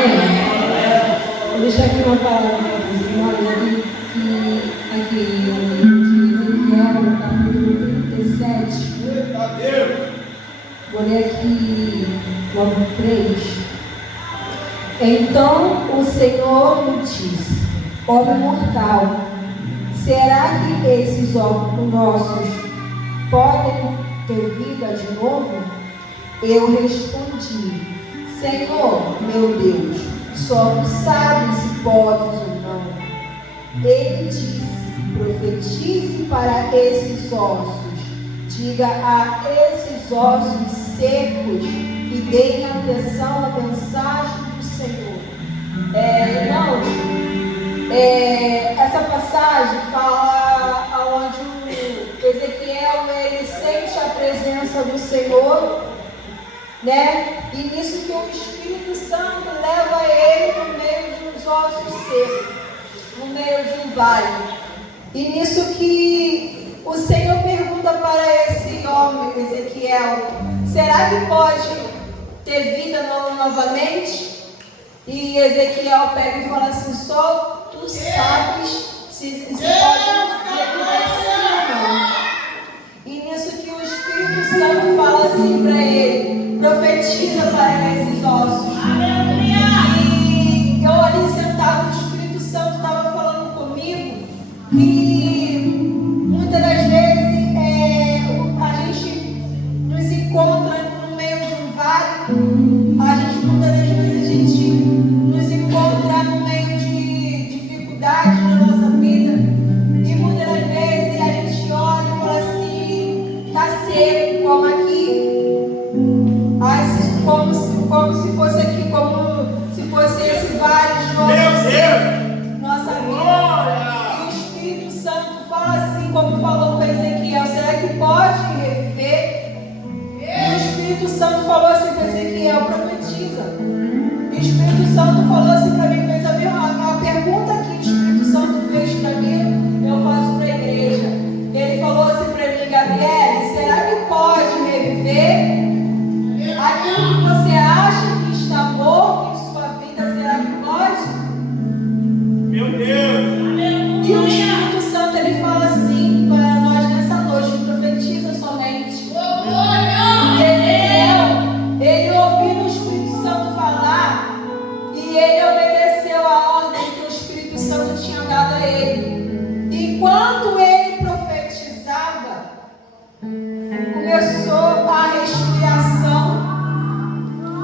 Vou deixar aqui uma palavra para os irmãos aqui em Ezequiel, capítulo 37. Vou ler aqui logo 3. Então o Senhor me disse: homem mortal, será que esses órgãos nossos podem ter vida de novo? Eu respondi: Senhor, meu Deus, só tu sabes se podes ou não. Ele disse: profetize para esses ossos, diga a esses ossos secos que deem atenção à mensagem do Senhor. Essa passagem fala onde o Ezequiel ele sente a presença do Senhor, né? E nisso que o Espírito Santo leva ele no meio de uns ossos secos, no meio de um vale. E nisso que o Senhor pergunta para esse homem, Ezequiel: será que pode ter vida novamente? E Ezequiel pega e fala assim: só tu sabes se pode acontecer ou não. E nisso que o Espírito Santo fala assim para ele: profetiza para esses ossos. E eu ali sentado, o Espírito Santo estava falando comigo que muitas das vezes a gente nos encontra no meio de um vale. Muitas das vezes a gente nos encontra no meio de dificuldades na nossa vida. E muitas das vezes a gente olha e fala assim: está seco, como aqui. Como se fosse aqui, como se fosse esse vale de nossa vida. E o Espírito Santo fala assim, como falou com Ezequiel: será que pode reviver? E o Espírito Santo falou assim com Ezequiel: profetiza. E o Espírito Santo falou assim para mim, fez a pergunta que o Espírito Santo fez para mim, eu faço para a igreja. Ele falou assim para mim: Gabriele, será que pode reviver aquilo que você acha que está morto em sua vida? Será que pode? Meu Deus! E o Espírito Santo ele fala assim para nós nessa noite: profetiza somente. E Ezequiel, ele ouviu o Espírito Santo falar e ele obedeceu a ordem que o Espírito Santo tinha dado a ele. Enquanto ele profetizava, começou a respiração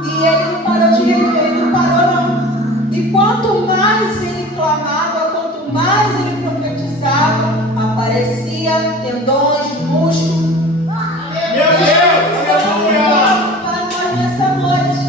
e ele não parou de reviver, ele não parou não. E quanto mais ele clamava, quanto mais ele profetizava, aparecia tendões, músculos. Meu Deus! Para nós nessa noite,